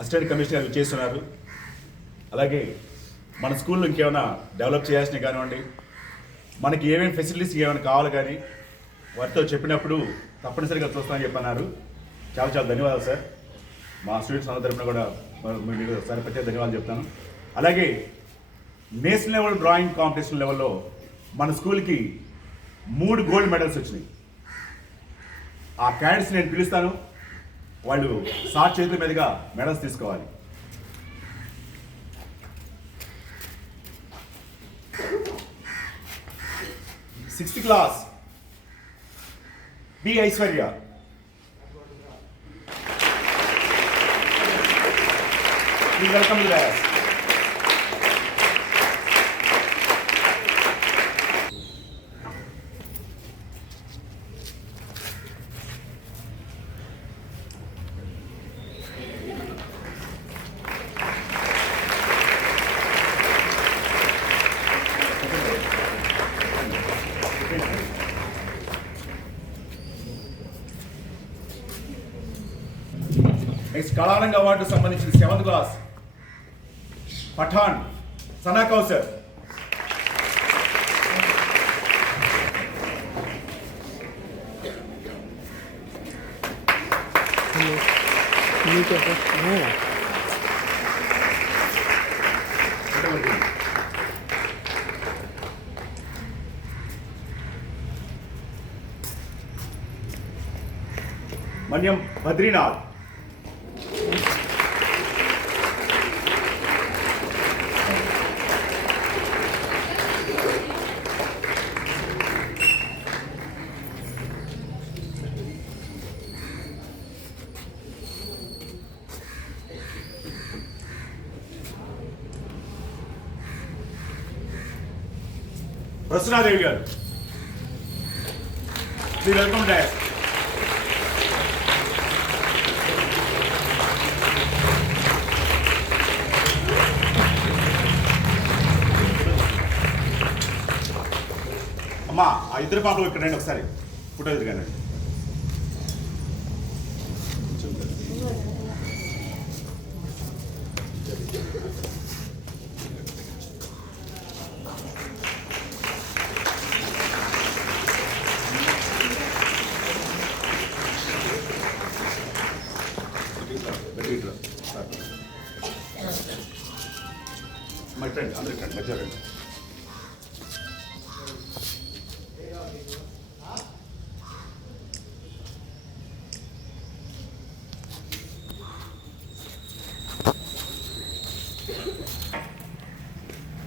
Assistant commissioner చేస్తున్నారు. అలాగే మన స్కూల్లో ఇంకేమైనా డెవలప్ చేయాల్సినవి కానివ్వండి, మనకి ఏమేమి ఫెసిలిటీస్ ఏమైనా కావాలి కానీ వారితో చెప్పినప్పుడు తప్పనిసరిగా చూస్తామని చెప్పన్నారు. చాలా చాలా ధన్యవాదాలు సార్. మా స్టూడెంట్స్ అందరి తరపున కూడా మీకు ఒకసారి ప్రత్యేక ధన్యవాదాలు చెప్తాను. అలాగే నేషనల్ లెవెల్ డ్రాయింగ్ కాంపిటీషన్ లెవెల్లో మన స్కూల్కి 3 గోల్డ్ మెడల్స్ వచ్చినాయి. ఆ క్యాండిడేట్స్ నేను పిలుస్తాను, వాళ్ళు సార్ చేతుల మీదుగా మెడల్స్ తీసుకోవాలి. Sixth class B Aishwarya, please welcome to us. Next కళారంగ అవార్డు సంబంధించిన 7th క్లాస్ పఠాన్ సనా కౌసర్, మన్యం బద్రీనాథ్, ప్రసన్నాదేవి గారు, ప్లీజ్ వెల్కమ్ డాడ్. అమ్మా ఆ ఇద్దరు పాపలు ఇక్కడ రండి, ఒకసారి ఫోటో ఎదురుగానండి. మై ఫ్రెండ్ అందరికి రండి, మధ్య రండి.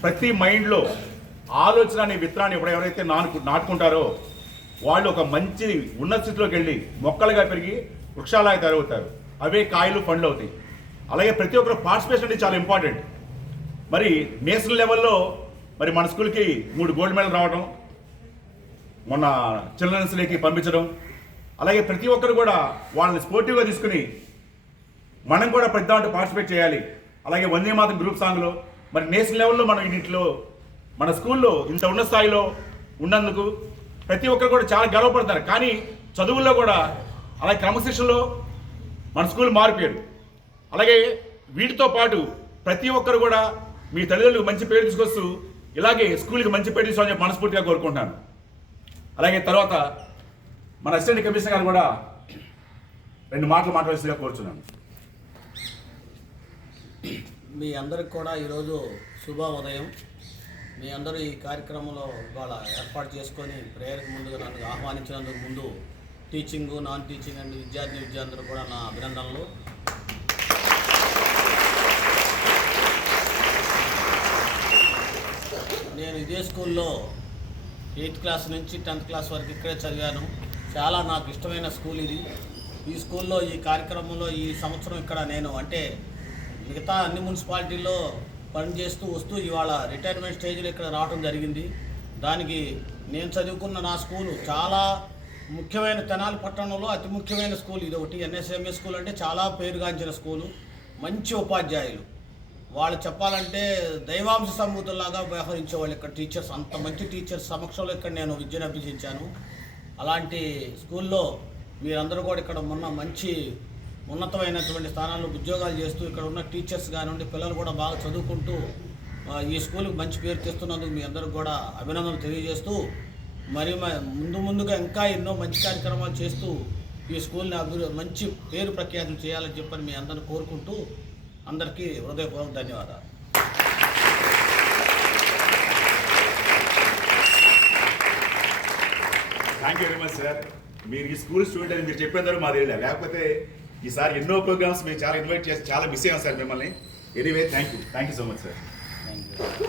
ప్రతి మైండ్లో ఆలోచన అనే విత్తనాన్ని ఎవరైతే నాటుకుంటారో వాళ్ళు ఒక మంచి ఉన్నత స్థితిలోకి వెళ్ళి మొక్కలుగా పెరిగి వృక్షాలుగా తయారవుతారు. అవే కాయలు పండ్లు అవుతాయి. అలాగే ప్రతి ఒక్కరు పార్టిసిపేషన్ అనేది చాలా ఇంపార్టెంట్. మరి నేషనల్ లెవెల్లో మరి మన స్కూల్కి 3 గోల్డ్ మెడల్ రావడం, మొన్న చిల్డ్రన్స్ డేకి పంపించడం, అలాగే ప్రతి ఒక్కరు కూడా వాళ్ళని స్పోర్టివ్గా తీసుకుని మనం కూడా ప్రతి దాంట్లో పార్టిసిపేట్ చేయాలి. అలాగే వందే మాతరం గ్రూప్ సాంగ్లో మరి నేషనల్ లెవెల్లో మనం ఇంట్లో మన స్కూల్లో ఇంత ఉన్న స్థాయిలో ఉన్నందుకు ప్రతి ఒక్కరు కూడా చాలా గర్వపడతారు. కానీ చదువుల్లో కూడా అలాగే క్రమశిక్షణలో మన స్కూల్ మారిపోయారు. అలాగే వీటితో పాటు ప్రతి ఒక్కరు కూడా మీ తల్లిదండ్రులకు మంచి పేరు తీసుకొస్తూ ఇలాగే స్కూల్కి మంచి పేరు తీసుకోవాలని చెప్పి మనస్ఫూర్తిగా కోరుకుంటున్నాను. అలాగే తర్వాత మన అసిస్టెంట్ కమిషనర్ గారు కూడా 2 మాటలు మాట్లాడాల్సిందిగా కోరుచున్నాను. మీ అందరికి కూడా ఈరోజు శుభోదయం. మీ అందరూ ఈ కార్యక్రమంలో ఇవాళ ఏర్పాటు చేసుకొని ప్రేయర్కి ముందుగా నన్ను ఆహ్వానించినందుకు ముందు టీచింగ్, నాన్ టీచింగ్ అండ్ విద్యార్థులు కూడా నా అభినందనలు. నేను ఇదే స్కూల్లో 8th క్లాస్ నుంచి 10th క్లాస్ వరకు ఇక్కడే చదివాను. చాలా నాకు ఇష్టమైన స్కూల్ ఇది. ఈ స్కూల్లో ఈ కార్యక్రమంలో ఈ సంవత్సరం ఇక్కడ నేను అంటే మిగతా అన్ని మున్సిపాలిటీల్లో పనిచేస్తూ వస్తూ ఇవాళ రిటైర్మెంట్ స్టేజ్లో ఇక్కడ రావడం జరిగింది. దానికి నేను చదువుకున్న నా స్కూలు చాలా ముఖ్యమైన తెనాలి పట్టణంలో అతి ముఖ్యమైన స్కూల్ ఇది ఒకటి. ఎన్ఎస్ఎంఏ స్కూల్ అంటే చాలా పేరుగాంచిన స్కూలు. మంచి ఉపాధ్యాయులు, వాళ్ళు చెప్పాలంటే దైవాంశ సంబూతుల్లాగా వ్యవహరించేవాళ్ళు ఇక్కడ టీచర్స్. అంత మంచి టీచర్స్ సమక్షంలో ఇక్కడ నేను విద్యను అభ్యసించాను. అలాంటి స్కూల్లో మీరందరూ కూడా ఇక్కడ మొన్న మంచి ఉన్నతమైనటువంటి స్థానాల్లో ఉద్యోగాలు చేస్తూ ఇక్కడ ఉన్న టీచర్స్ కానివ్వండి పిల్లలు కూడా బాగా చదువుకుంటూ ఈ స్కూల్కి మంచి పేరు తెస్తున్నందుకు మీ అందరికి కూడా అభినందనలు తెలియజేస్తూ మరి ముందుగా ఇంకా ఎన్నో మంచి కార్యక్రమాలు చేస్తూ ఈ స్కూల్ని మంచి పేరు ప్రఖ్యాతులు చేయాలని చెప్పని మీ అందరిని కోరుకుంటూ అందరికీ హృదయపూర్వక ధన్యవాదాలు. Thank you very much sir. మీరు ఈ స్కూల్ స్టూడెంట్ అని మీరు చెప్పేందరూ మాది లేకపోతే ఈసారి ఎన్నో ప్రోగ్రామ్స్ మేము చాలా ఇన్వైట్ చేసి చాలా మిస్ అయ్యాం సార్ మిమ్మల్ని. Anyway thank you so much sir. Thank you.